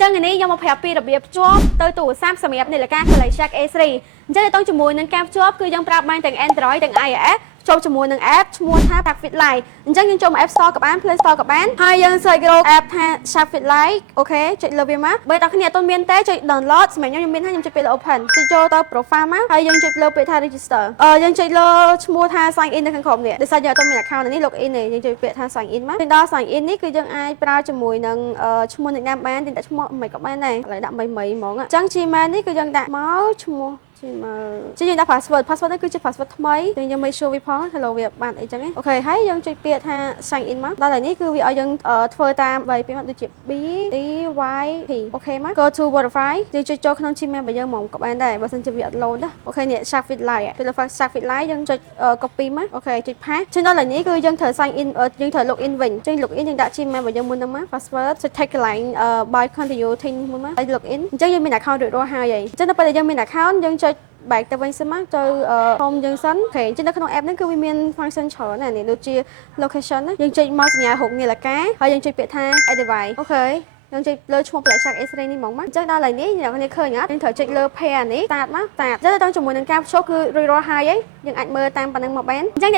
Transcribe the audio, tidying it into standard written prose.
ចឹងនេះខ្ញុំមកប្រាប់ពីរបៀបភ្ជាប់ទៅទូរស័ព្ទសម្រាប់នាឡិកា Galaxy A3 អញ្ចឹងទៅជាមួយនឹងការភ្ជាប់គឺយើងប្រើបានទាំង Android ទាំង iOS ចូលជាមួយនឹង app ឈ្មោះថា Sharkfit Lite អញ្ចឹងយើងចូលមក App Store ក៏បាន Play Store ក៏បានហើយយើង search រក app ថា Sharkfit Lite អូខេចុចលើវាមកបើអ្នកគ្នាអត់មានទេចុច download សម្រាប់ខ្ញុំមានហើយខ្ញុំចុចពេល open ចុចចូលទៅ profile មកហើយយើងចុចលើពាក្យថា register យើងចុចលើឈ្មោះថា sign in នៅខាងក្រោមនេះដោយសារយើងអត់មាន account នេះ log in ទេយើងចុចពាក្យថា sign in មកពេលដល់ sign in នេះគឺយើងអាចប្រើជាមួយនឹងឈ្មោះអ្នកណាបានតែដាក់ឈ្មោះមិនក៏បានដែរឥឡូវដាក់មីមីហ្មងអញ្ចឹង Gmail នេះគឺយើងដាក់មកឈ្មោះជាយើងដាក់ password នេះគឺជា password ថ្មីយើងmake sure វាផង hello វាបានអីចឹងអូខេហើយយើងចុចពាក្យថា sign in មកដល់ហើយនេះគឺវាឲ្យយើងធ្វើតាម3ពាក្យមកដូចជា B D Y P អូខេមក go to verify យើងចុចចូលក្នុង Gmail របស់យើងហ្មងក៏បានដែរបើមិនជាវាអត់ load ណាអូខេនេះ Sharkfit Lite ពេល Sharkfit Lite យើងចុច copy មកអូខេចុច paste ចឹងដល់ហើយនេះគឺយើងត្រូវ sign in យើងត្រូវ log in វិញចឹង log in យើងដាក់ Gmail របស់យើងមុនហ្នឹងមក password ចុច take កន្លែង by continue thing មុនមកហើយ log in អញ្ចឹងយើងមាន account រួចរាល់ហើយអញ្ចឹងដល់ពេលយើងមាន account យើងចុចបែកទៅវិញសិនមកទៅ home យើងសិនអូខេអញ្ចឹងនៅក្នុង app ហ្នឹងគឺវាមាន function ច្រើនណាស់នេះដូចជា location ណាយើងចុចមកសញ្ញារូបនាឡិកាហើយយើងចុចពាក្យថា add device អូខេយើងចុចលើឈ្មោះ Galaxy A3 នេះហ្មងមកអញ្ចឹងដល់ហើយនេះអ្នកនរឃើញអត់យើងត្រូវចុចលើ pair នេះ start មក start អញ្ចឹងទៅជាមួយនឹងការភ្ជាប់គឺរួចរាល់ហើយយើងអាចមើលតាមប៉ុណ្ណឹងមកបានអញ្ចឹង